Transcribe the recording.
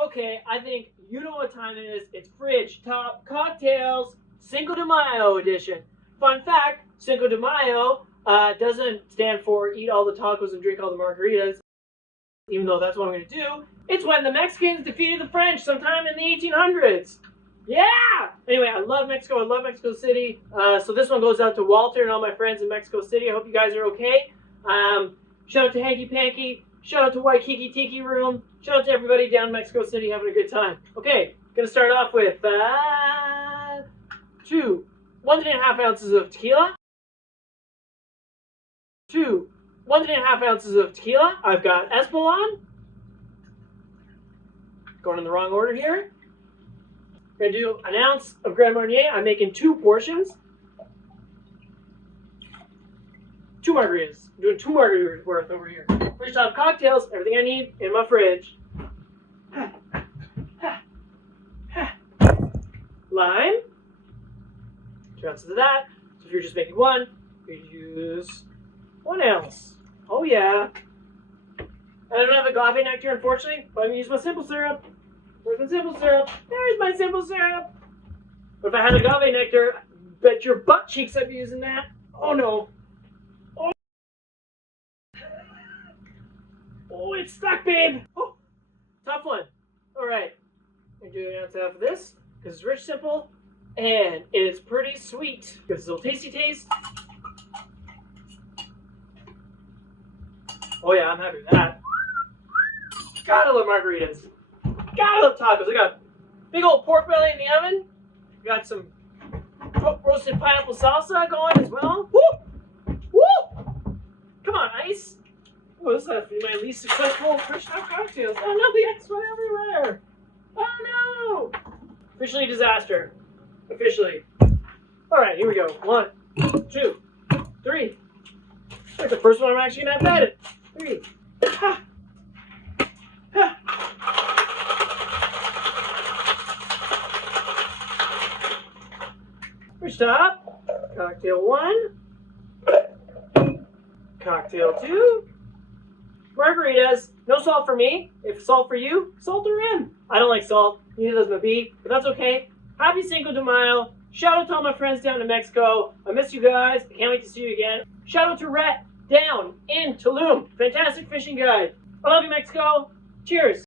Okay, I think you know what time it is. It's Fridge Top Cocktails Cinco de Mayo edition. Fun fact, Cinco de Mayo doesn't stand for eat all the tacos and drink all the margaritas, even though that's what I'm going to do. It's when the Mexicans defeated the French sometime in the 1800s. Yeah! Anyway, I love Mexico. I love Mexico City. So this one goes out to Walter and all my friends in Mexico City. I hope you guys are okay. Shout out to Hanky Panky. Shout out to Waikiki Tiki Room. Shout out to everybody down in Mexico City having a good time. Okay, gonna start off with 1.5 ounces of tequila. 1.5 ounces of tequila. I've got Espolon. Going in the wrong order here. We're gonna do an ounce of Grand Marnier. I'm making 2 portions. 2 margaritas. I'm doing 2 margaritas worth over here. Fridge Top Cocktails, everything I need in my fridge. Lime. 2 ounces of that. So if you're just making 1, you use 1 ounce. Oh yeah. I don't have agave nectar, unfortunately, but I'm gonna use my simple syrup. Where's my simple syrup? There's my simple syrup. But if I had agave nectar, bet your butt cheeks I'd be using that. Oh no. Oh, it's stuck, babe. Oh, tough one. All right. I'm going to do an ounce half of this because it's rich, simple, and it's pretty sweet. Gives a little tasty taste. Oh yeah, I'm happy with that. Gotta love margaritas. Gotta love tacos. I got big old pork belly in the oven. Got some roasted pineapple salsa going as well. Woo! Woo! Come on, ice. Oh, this is my least successful Fridge Top cocktails. Oh no, the X went everywhere. Oh no! Officially a disaster. Officially. Alright, here we go. 1, 2, 3. That's the first one I'm actually gonna have to edit. 3. Ha! Ha! Fridge Top. Cocktail 1. Cocktail 2. Margaritas, no salt for me. If salt for you, salt her in. I don't like salt, neither does my bee, but that's okay. Happy Cinco de Mayo. Shout out to all my friends down in Mexico. I miss you guys. I can't wait to see you again. Shout out to Rhett down in Tulum. Fantastic fishing guide. I love you, Mexico. Cheers.